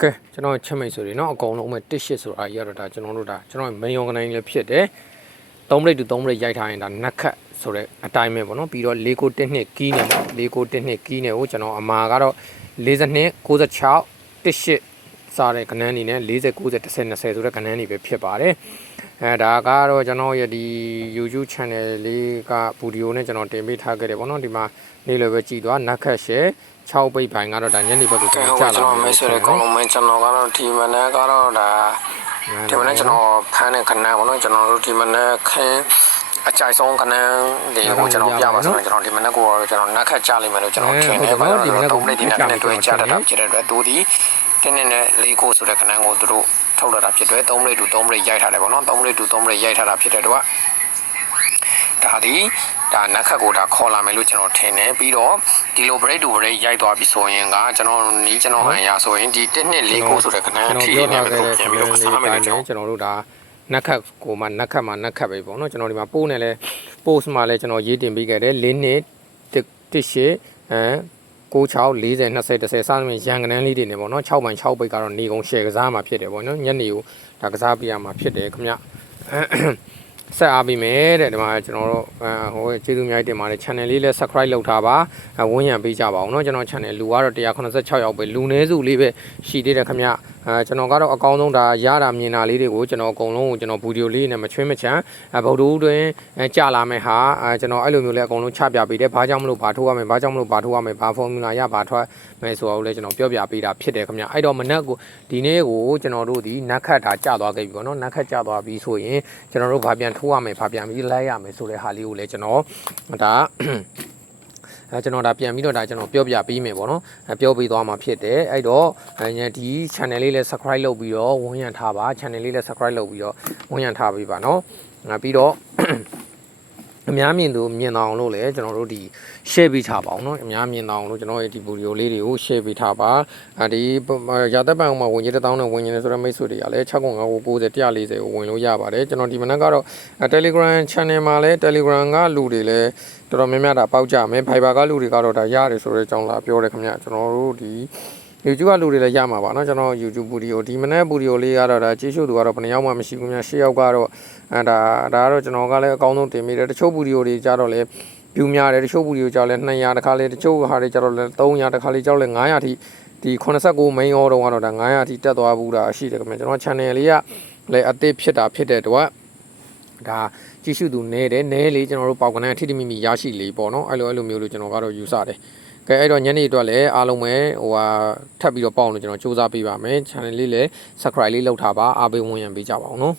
ကဲကျွန်တော်ချက်မိတ်ဆိုရင်เนาะအကုန်လုံးအမဲ့18ဆိုတာကြီးရတော့ဒါကျွန်တော်တို့ဒါကျွန်တော် main organ လည်းဖြစ်တယ်3 plate to 3 plate ရိုက်ထားရင်ဒါနက်ခတ်ဆိုတဲ့အတိုင်းပဲပေါ့နော်ပြီးတော့၄ကို1နှစ်ကီးနေပေါ့၄ကို1နှစ်ကီးနေကိုကျွန်တော်အမာကတော့42 96 18 စားတဲ့ကဏ္ဍအနေနဲ့40 90 10 20ဆိုတဲ့ကဏ္ဍအနေပဲဖြစ်ပါတယ်အဲဒါကတော့ကျွန်တော်ရဲ့ဒီ YouTube channel လေးကဗီဒီယိုနဲ့ကျွန်တော်တင်ပေးထားခဲ့တယ်ပေါ့နော်ဒီမှာနေ့လိုပဲကြည်သွားနက်ခတ်ရှယ်6ပိတ်ပိုင်းကတော့ဒါညနေဘက်ကိုကျွန်ကဲတော်ဟိုကြာကျွန်လာတော်မယ်မဲဆွဲတဲ့ကောင်လုံးမဲကျွန်တော်ကတော့ဒီမနေ့ကတော့ဒါဒီမနေ့ကျွန်တော်ဖမ်းတဲ့ခဏပေါ့နော်ကျွန်တော်တို့ဒီမနေ့ခင်းအကြိုက်ဆုံးခဏတွေကိုကျွန်တော်ပြပါဆိုတော့ကျွန်တော်ဒီမနေ့ကိုကျွန်တော်နက်ခတ်ကြလိမ့်မယ်လို့ကျွန်တော်ထင်တယ်ဘာလို့လဲဆိုတော့ဒီမနေ့ဒီနေ့တွေ့ကြတာဖြစ်တဲ့အတွက်သူဒီ တင်းနေနဲ့လေးကိုဆိုတဲ့ခဏကိုသူတို့ထုတ်လာတာဖြစ်တဲ့3မိနစ်တူ3မိနစ်ရိုက်ထားတယ်ပေါ့နော်3မိနစ်တူ3မိနစ်ရိုက်ထားတာဖြစ်တဲ့တော့ဒါဒီဒါနက်ခတ်ကိုဒါခေါ်လာမယ်လို့ကျွန်တော်ထင်တယ်ပြီးတော့ဒီလို break to break ရိုက်သွားပြီဆိုရင်ကကျွန်တော်နီးကျွန်တော်ဟန်ရဆိုရင်ဒီ1နှစ်4ကိုဆိုတဲ့ခဏအကျွန်တော်ထိပြောနေထားမယ်ခဲ့လို့တဲ့ပြန်ခပြီးဏတော့လေးစားမယ်တိုင်းလို့နဲ့ကျွန်တော်ကျွန်တော်တို့ဒါနက်ခတ်ကိုမှနက်ခတ်မှနက်ခတ်ပဲပေါ့နော်ကျွန်တော်ဒီမှာပို့နေလဲ post မှာလဲကျွန်တော်ရေးတင်ပေးခဲ့တယ်၄နှစ်တစ်ရှစ်အဲ 96 40 20 30စသဖြင့်ရန်ကနန်းလေးတွေနေပေါ့နော်6ပိုင်း6ပိတ်ကတော့နေကုန် share ကစားမှာဖြစ်တယ်ပေါ့နော်ညနေကိုဒါကစားပြရမှာဖြစ်တယ်ခင်ဗျဆက်အားပေးမယ်တဲ့ဒီမှာကျွန်တော်တို့ဟိုကျေးဇူးအများကြီးတင်ပါတယ် channel လေးလည်း subscribe လုပ်ထားပါဝန်းရံပေးကြပါအောင်เนาะကျွန်တော် channel လူကတော့186ယောက်ပဲလူနည်းစုလေးပဲရှိသေးတယ်ခင်ဗျ အဲကျွန်တော်ကတော့အကောင်းဆုံးဒါရတာမြင်တာလေးတွေကိုကျွန်တော်အကုန်လုံးကိုကျွန်တော်ဗီဒီယိုလေးနဲ့မချွင်းမချမ်းဗုဒ္ဓဦးတွင်ကြာလာမယ်ဟာအဲကျွန်တော်အဲ့လိုမျိုးလေးအကုန်လုံးချပြပေးတယ်ဘာကြောင့်မလို့ဘာထိုးရမယ်ဘာကြောင့်မလို့ဘာထိုးရမယ်ဘာ formula ရဘာထွက်မယ်ဆိုတော့လည်းကျွန်တော်ပြောပြပေးတာဖြစ်တယ်ခင်ဗျအဲ့တော့မနက်ကိုဒီနေ့ကိုကျွန်တော်တို့ဒီနက်ခတ်တာကြာသွားခဲ့ပြီပေါ့နော်နက်ခတ်ကြာသွားပြီဆိုရင်ကျွန်တော်တို့ဘာပြန်ထိုးရမယ်ဘာပြန်ပြီးလိုက်ရမယ်ဆိုတဲ့ဟာလေးကိုလည်းကျွန်တော်ဒါ အဲကျွန်တော်ဒါပြန်ပြီးတော့ဒါကျွန်တော်ပြောပြပေးမယ်ပေါ့နော်အဲပြောပေးသွားမှာဖြစ်တယ်အဲ့တော့အဲဒီ channel လေးလည်း subscribe လုပ်ပြီးတော့ဝန်ရံထားပါ channel လေးလည်း subscribe လုပ်ပြီးတော့ဝန်ရံထားပေးပါနော်အဲပြီးတော့ အများမြင်သူမြင်အောင်လို့လည်းကျွန်တော်တို့ဒီ share ပေးထားပါအောင်เนาะအများမြင်အောင်လို့ကျွန်တော်ရဲ့ဒီဗီဒီယိုလေးတွေကို share ပေးထားပါအဲဒီရာသက်ပံအောင်မှာဝင်ကြီးတစ်တောင်းနဲ့ဝင်ကြီးနေဆိုတော့မိတ်ဆွေတွေကလည်း6ကုန်9ကို90 140ကိုဝင်လို့ရပါတယ်ကျွန်တော်ဒီမနက်ကတော့ Telegram channel မှာလည်း Telegram ကလူတွေလည်းတော်တော်များများဒါပေါက်ကြမယ် Fiber ကလူတွေကတော့ဒါရတယ်ဆိုတဲ့အကြောင်းလာပြောတယ်ခင်ဗျကျွန်တော်တို့ဒီ YouTube ကလူတွေလည်းရမှာပါเนาะကျွန်တော် YouTube ဗီဒီယိုဒီမနေ့ဗီဒီယိုလေးကတော့ဒါကြည့်ရှုသူကတော့ဘယ်နှယောက်မှမရှိဘူးများ၈ယောက်ကတော့အဲဒါဒါကတော့ကျွန်တော်ကလည်းအကောင်းဆုံးတင်မိတယ်တချို့ဗီဒီယိုတွေကြတော့လည်း view များတယ်တချို့ဗီဒီယိုကြတော့လည်း200တခါလေတချို့ဟာတွေကြတော့လည်း300တခါလေကြောက်လည်း900ထိဒီ89 main order ကတော့ဒါ900ထိတက်သွားဘူးတာရှိတယ်ခင်ဗျကျွန်တော် channel လေးကလည်းအသစ်ဖြစ်တာဖြစ်တဲ့တော့ဒါကြည့်ရှုသူနဲတယ်နဲလေကျွန်တော်တို့ပေါက်ကနေအထိတိမိမိရရှိလေပေါ့နော်အဲ့လိုအဲ့လိုမျိုးလို့ကျွန်တော်ကတော့ယူဆတယ် ကဲအဲ့တော့ညနေအတွက်လည်းအားလုံးပဲဟိုဟာထပ်ပြီးတော့ပေါအောင်လို့ကျွန်တော်စူးစမ်းပေးပါမယ် channel လေးလည်း subscribe လေးလုပ်ထားပါအားပေးဝင်ရံပေးကြပါအောင်နော်